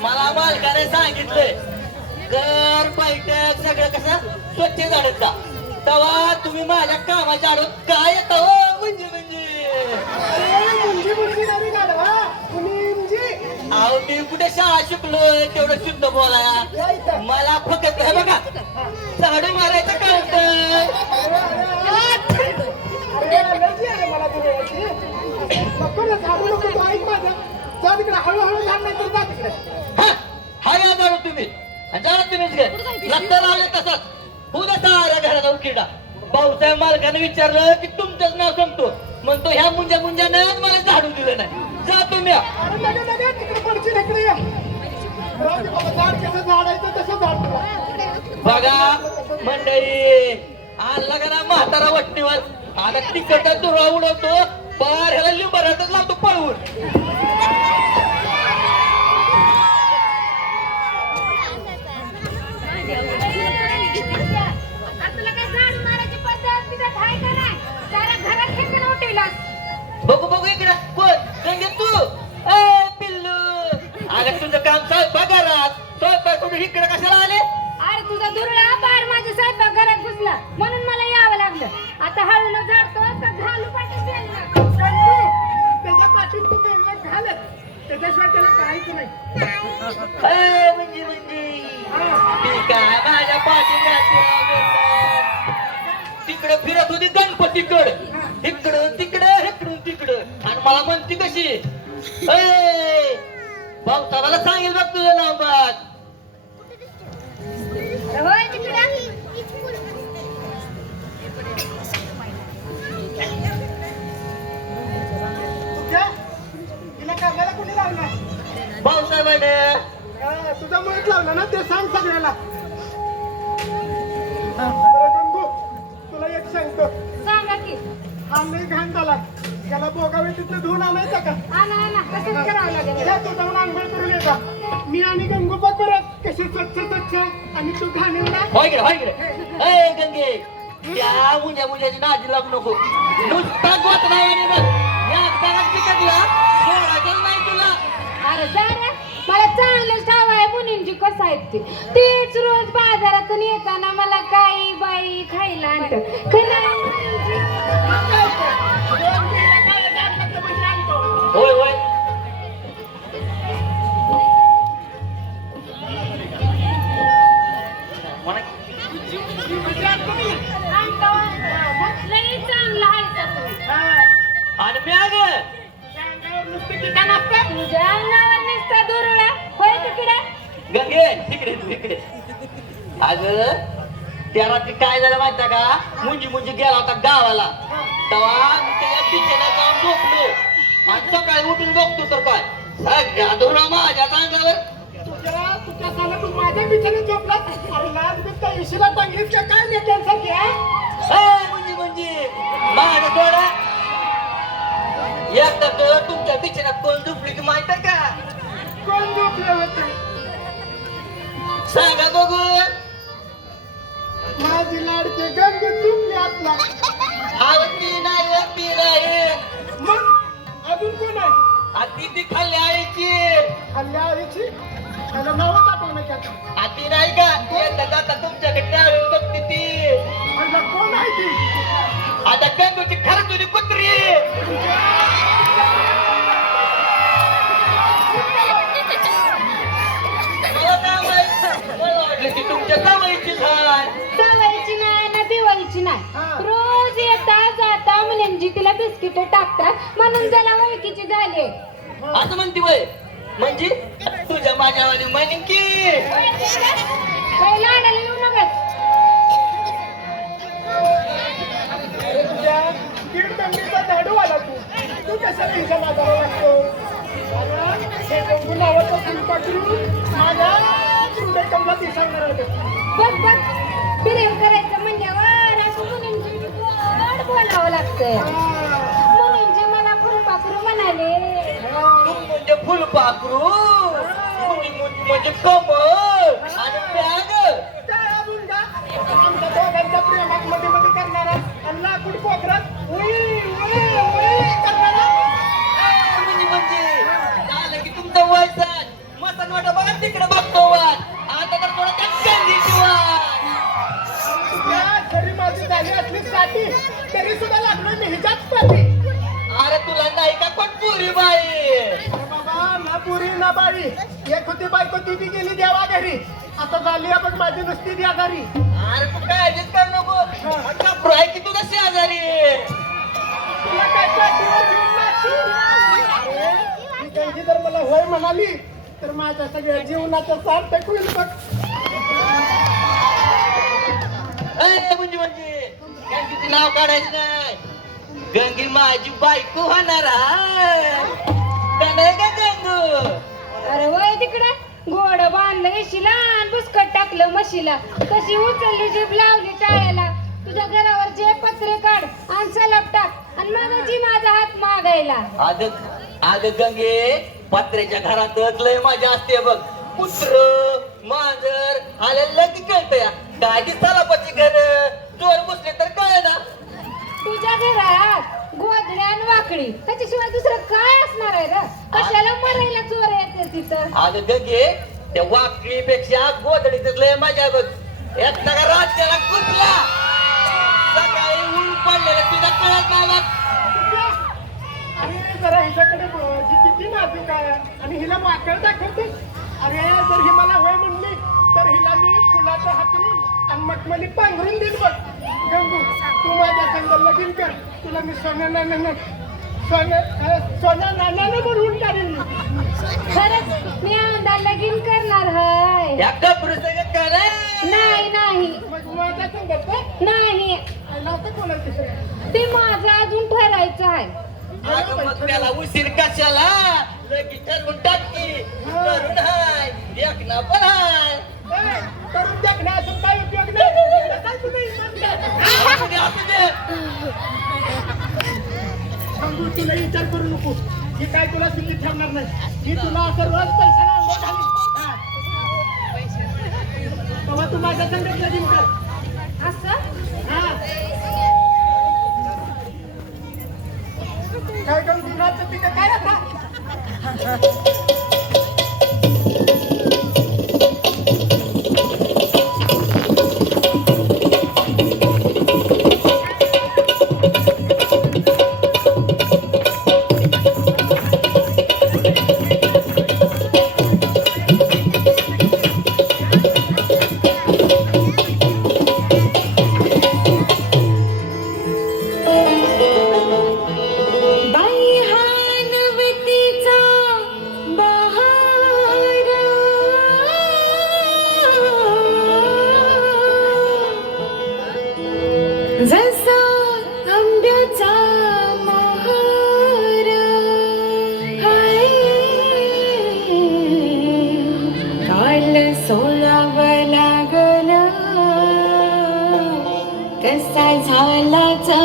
मला मालकाने सांगितलंय घर बैठक सगळं कसं स्वच्छ झालं का तेव्हा तुम्ही माझ्या कामाच्या आडून काय येत अहो मी कुठे शाळा शिकलोय तेवढं शुद्ध बोलाया मला फक्त हे बघा झाडू मारायचं कळत हळूहळू हाय जाणू तुम्ही जाणू तुम्हीच घे लग्न लावले तसंच उद्या साऱ्या घराचा उकिडा भाऊसाहेब मालकाने विचारलं की तुमचंच नाव सांगतो म्हणतो ह्या मुंज्यानं मला झाडू दिलं नाही जा तुम्ही बघा मंडळी आणला का ना म्हातारा वट्टीवर आता तिकट दुरा उडवतो पार ह्याला लिंबरातच लावतो पळवून बघू बघू इकडे कोण गंगे तू ए पिल्लू अगं तुझं काम स्वयंपाक घरात स्वयंपाक तुम्ही इकडे कशाला आले अरे तुझा दुर्ळा बार माझ्या स्वयंपाक घरात घुसला म्हणून मला यावं लागलं आता हळून झाडतो तर घालू पाठी त्याच्या पाठीत तू पेनला घालत त्याच्याशिवाय त्याला काहीच नाही म्हणजे ठीक आहे माझ्या पाठी तिकडे फिरत होती गणपतीकड इकडं तिकडं इकडून तिकडं आणि मला म्हणती कशी भाऊसाहेबाला सांगेल बघ तुझं नाव बघ तिला कामाला कोणी लावला भाऊसाहेबाने तुझा मुळेच लावला ना ते सांग सगळ्याला तुला एक सांगतो सांगा की हा नाही घाण झाला त्याला बोगावेटीतलं धुवून आणायचा का आणा तसंच करावं लागेल या तू जाऊन आंघोळ करून येता मी आणि गंगू बघ परत कसे स्वच्छ आणि तू घाणेरडा होय गे गंगे त्या मुंज्याची नादी लागू नको नुसता गोत नाही आणि बघ या घरात तिकडला सोडायचं नाही तुला अरे जा रे मला चांगलं ठाव आहे मुनींची कसं आहेत ते तेच रोज बाजारातून येताना मला काही बाई खायला आणतात होय होय आणि मी अग तुझ्या अंगावर नुसता दुर्ळा होय तिकडे गंगे तिकडे अग त्या रात्री काय झालं माहिती का मुंजी गेला होता गावाला तेव्हा मी त्या पिचेला जाऊन झोपलो आणि सकाळी उठून बघतो तर काय सगळ्या धुरा माझ्या अंगावर तुझ्या साला तू माझ्या बिछाने झोपला अरे लाज बिस्ता इशीला टांगलीस का काय नेत्यांसाठी मुंजी माझ्या थोडा एकदा तर तुमच्या बिछाण्यात कोण झोपली की माहित आहे का कोण झोपलं होतं सांगा बघू माझी लाडकी गंग झोपली आपला आवडती नाही मग अजून कोण आहे ती खाल्ली आईची हल्ल्या आईची त्याला नावच आठवलं त्याचं आती नाही का येता जाता तुमच्याकडे त्यावेळी बघते ती म्हणजे कोण आहे ती आता गंगूची खरं तुझी कुत्री मला काय माहित मला वाटलं ती तुमच्या सवयीची झाड सवयीची नाही ना बिवायची नाही रोज येता जाता मुलींची तिला बिस्किट टाकतात म्हणून त्याला ओळखीची झाली असं म्हणते वय म्हणजे तुझ्या माझ्यावाली म्हणेन की लाडाला येऊ नका तुझ्या दीड दंडीचा झाडू आला तू कशाला हिच्या मागावा लागतो हे गंगू नावाचं फुलपाखरू माझ्या कमला ती सांगणार होतं बघ प्रेम करायचं म्हणल्यावर असं मुलींची गोड बोलावं लागतं मुलींचे मला फुलपाखरू म्हणाले तू म्हणजे फुलपाखरू म्हणजे कमळ आणि बॅग आमच्या दोघांच्या प्रेमात मध्ये मध्ये करणारा आणि लाकूड पोखरात उई उई उई करणारा म्हणजे पुरी बाई. अरे बाबा ना पुरी ना बाई एक होती बायको ती बी गेली देवा घरी आता झाली आहे बघ माझी नुसती द्यादारी अरे तू काय ऍडजस्ट कर नको कपडा आहे की तुला शेजारी. तुला काय पाठीवर घेऊन नाचू? अरे, ही गंगी जर मला होय म्हणाली तर माझ्या सगळ्या जीवनाचं सार्थक होईल बघ म्हणजे गंगीचं नाव काढायचं नाही. गंगी माझी बायको होणार आहे. का नाही का गंगू? अरे वय तिकडे घोड बांधलं येशीला आणि बुसकट टाकलं म्हशीला तशी उचलली जीभ लावली टाळ्याला तुझ्या घरावर जे पत्रे काढ आणि सलप टाक आणि मग जी माझा हात मागायला. अग गंगे पत्र्याच्या घरातच लय मजा असते बघ. कुत्र मांजर आलेलं की कळत या काय दिसताला पती घर चोर बसले तर कळे ना. तुझ्या घरात गोधड्या आणि वाकडी त्याच्याशिवाय दुसरं काय असणार आहे रे कशाला मरायला चोर येते तिथं. अगं गंगे त्या वाकडीपेक्षा गोधडीतच लय मजा आहे बघ. एक नका राज्याला गुतला सकाळी ऊन पडलेलं तुझ्या कळत नाही बघ. अरे जरा हिच्याकडे बघ, ही किती नाजूक आहे आणि हिला वाकड दाखवते. अरे जर ही मला होय म्हणली तर हिला मी फुलाचं हातरून आणि मखमली पांघरून देईल बघ. गंगू तू माझ्या संग लगीन कर तुला मी सोन्या नाण्यानं बनवून काढीन. खरंच मी आंदा लगीन करणार हाय. या कपडे सगळं करा. नाही नाही मग माझ्या संगत नाही नव्हतं कोणाचं ते माझं अजून ठरायचं आहे. अगं मग त्याला उशीर कशाला लगेच ठरवून टाकी. करून हाय एक ना पण हाय. करून देख ना असून काय उपयोग नाही काय तुझं इमान असू दे, असू दे. गंगू तुला विचार करू नको ही काय तुला सुखी ठेवणार नाही ही तुला असं रोज पैसा ना तेव्हा तू माझ्या संगत लगीन कर. असं हा काय गंगू नाच पिकं काय आता जसा आंब्याचा महार हाय काल सोळावं लागला कसा झालाचा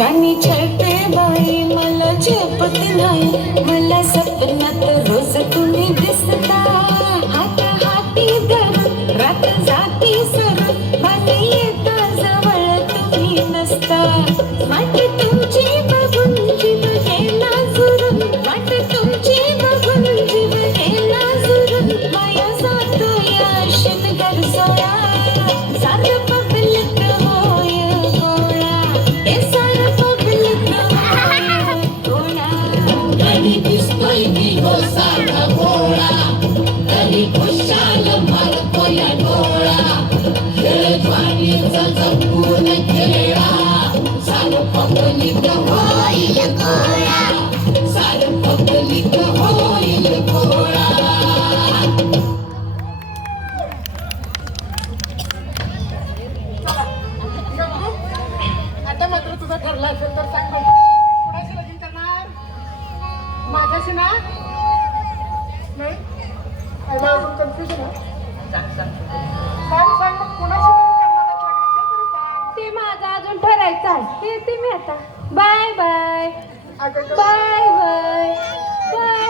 जानी छळते बाई मला झेपत नाही मला सपनात रोज तुम्ही दिसता हात हाती धरून रात जाती सरून माझे येता जवळ तुम्ही नसता वाट तुमची बघून जीव गेला जुरून वाट तुमची बघून जीव गेला जुरून माया जातो या शिनगर सोळा सारं पब्लिक होय गोळा हे सारं पब्लिक होय गोळा कधी दिसतोय मी हो साधा भोळा कधी खुशाल मारतो या डोळा खेळवाणीचा जपून खेळा सारं पब्लिक होईल गोळा सारं पब्लिक होईल गोळा गंगू, आता मात्र तुझं ठरलं असेल तर सांग बघ. कुणाशी लगीन करणार माझ्याशी ना नाही आईला अजून कन्फ्युजन आहे सांग सांग मग कुणाशी लगीन करणार आहेस लग्न ते तरी सांग. ते माझं अजून ठरायचं आहे येते मी आता बाय बाय अगं बाय बाय बाय